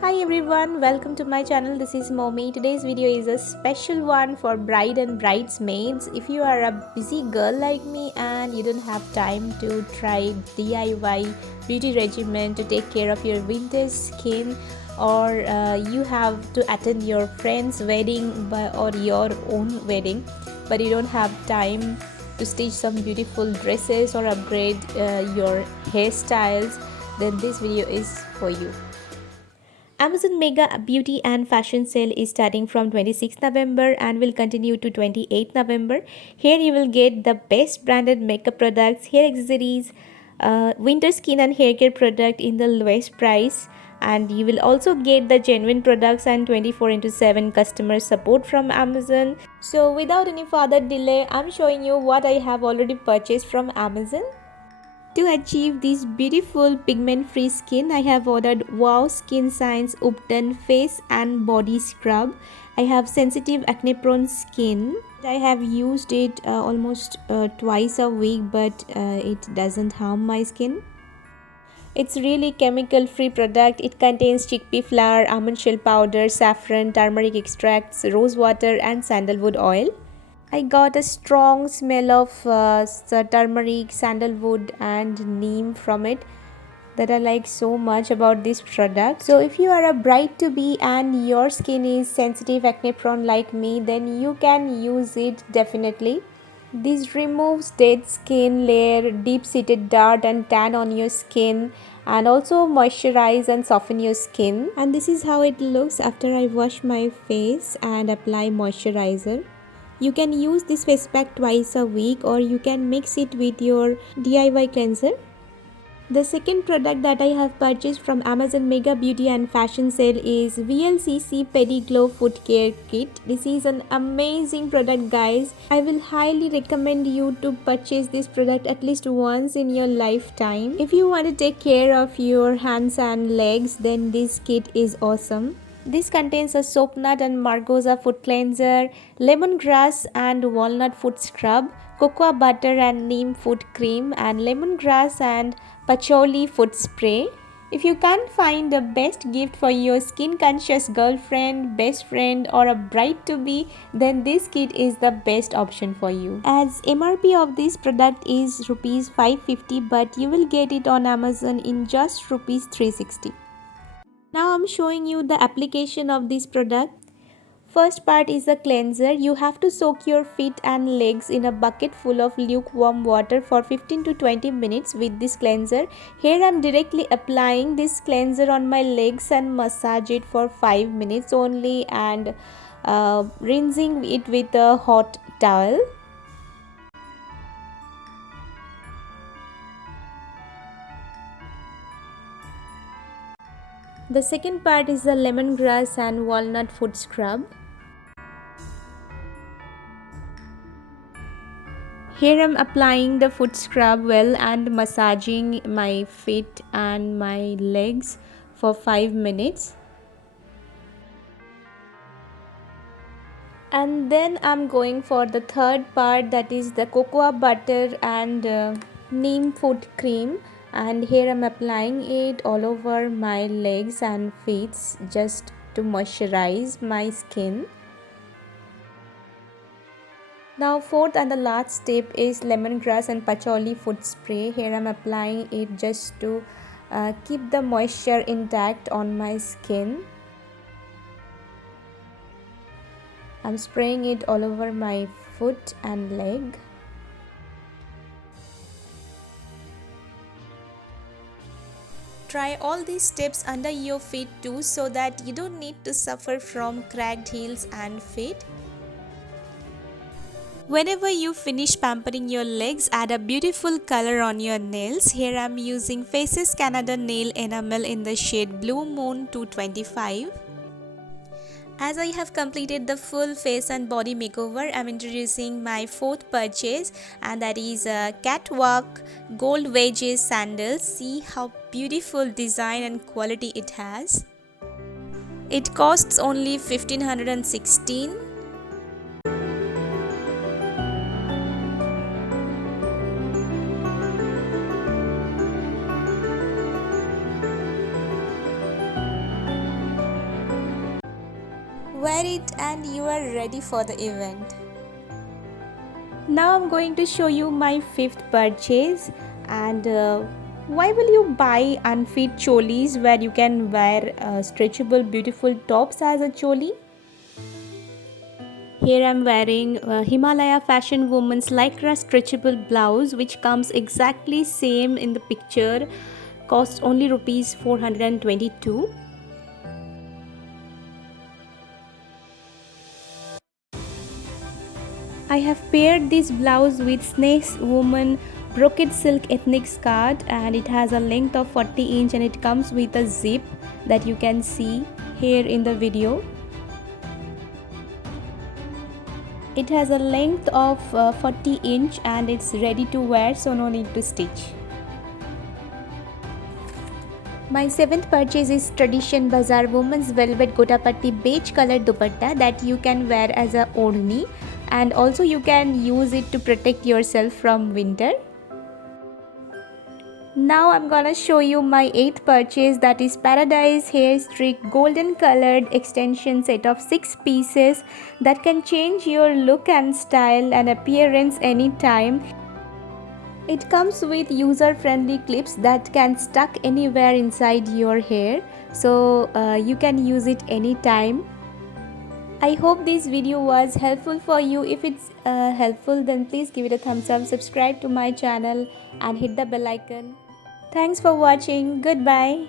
Hi everyone, welcome to my channel. This is Momi. Today's video is a special one for bride and bridesmaids. If you are a busy girl like me and you don't have time to try DIY beauty regimen to take care of your vintage skin, or you have to attend your friend's wedding or your own wedding, but you don't have time to stitch some beautiful dresses or upgrade your hairstyles, then this video is for you. Amazon Mega Beauty and Fashion Sale is starting from 26th November and will continue to 28th November. Here you will get the best branded makeup products, hair accessories, winter skin and hair care product in the lowest price, and you will also get the genuine products and 24 into 7 customer support from Amazon. So without any further delay, I'm showing you what I have already purchased from Amazon. To achieve this beautiful pigment-free skin, I have ordered Wow Skin Science Upton Face and Body Scrub. I have sensitive acne-prone skin. I have used it almost twice a week, but it doesn't harm my skin. It's really chemical-free product. It contains chickpea flour, almond shell powder, saffron, turmeric extracts, rose water and sandalwood oil. I got a strong smell of turmeric, sandalwood and neem from it that I like so much about this product. So if you are a bride-to-be and your skin is sensitive acne prone like me, then you can use it definitely. This removes dead skin layer, deep-seated dirt and tan on your skin, and also moisturize and soften your skin. And this is how it looks after I wash my face and apply moisturizer. You can use this face pack twice a week, or you can mix it with your DIY cleanser. The second product that I have purchased from Amazon Mega Beauty and Fashion Sale is VLCC Pediglow Foot Care Kit. This is an amazing product, guys. I will highly recommend you to purchase this product at least once in your lifetime. If you want to take care of your hands and legs, then this kit is awesome. This contains a soap nut and margosa foot cleanser, lemongrass and walnut foot scrub, cocoa butter and neem foot cream, and lemongrass and patchouli foot spray. If you can't find the best gift for your skin conscious girlfriend, best friend or a bride to be, then this kit is the best option for you. As MRP of this product is rupees 550, but you will get it on Amazon in just rupees 360. Now I'm showing you the application of this product. First part is the cleanser. You have to soak your feet and legs in a bucket full of lukewarm water for 15 to 20 minutes with this cleanser. Here I'm directly applying this cleanser on my legs and massage it for 5 minutes only, and rinsing it with a hot towel. The second part is the lemongrass and walnut foot scrub. Here I'm applying the foot scrub well and massaging my feet and my legs for 5 minutes. And then I'm going for the third part, that is the cocoa butter and neem foot cream. And here I'm applying it all over my legs and feet just to moisturize my skin. Now fourth and the last step is lemongrass and patchouli foot spray. Here I'm applying it just to keep the moisture intact on my skin. I'm spraying it all over my foot and leg. Try all these steps under your feet too, so that you don't need to suffer from cracked heels and feet. Whenever you finish pampering your legs, add a beautiful color on your nails. Here I'm using Faces Canada Nail Enamel in the shade Blue Moon 225. As I have completed the full face and body makeover, I'm introducing my fourth purchase, and that is a Catwalk Gold Wedges sandals. See how beautiful design and quality it has. It costs only 1516. wear it and you are ready for the event. Now I'm going to show you my fifth purchase. And why will you buy unfit cholis where you can wear stretchable beautiful tops as a choli? Here I'm wearing Himalaya Fashion Woman's Lycra stretchable blouse, which comes exactly same in the picture, costs only rupees 422. I have paired this blouse with Snake's Woman brocade silk ethnic skirt, and it has a length of 40 inch and it comes with a zip that you can see here in the video. It has a length of 40 inch and it's ready to wear, so no need to stitch. My seventh purchase is Tradition Bazaar Women's Velvet Gotapatti beige colored dupatta that you can wear as a odhni, and also you can use it to protect yourself from winter. Now I'm gonna show you my eighth purchase, that is Paradise Hair Streak golden colored extension set of 6 pieces that can change your look and style and appearance anytime. It comes with user-friendly clips that can stuck anywhere inside your hair, so you can use it anytime. I hope this video was helpful for you. If it's helpful, then please give it a thumbs up, subscribe to my channel and hit the bell icon. Thanks for watching. Goodbye.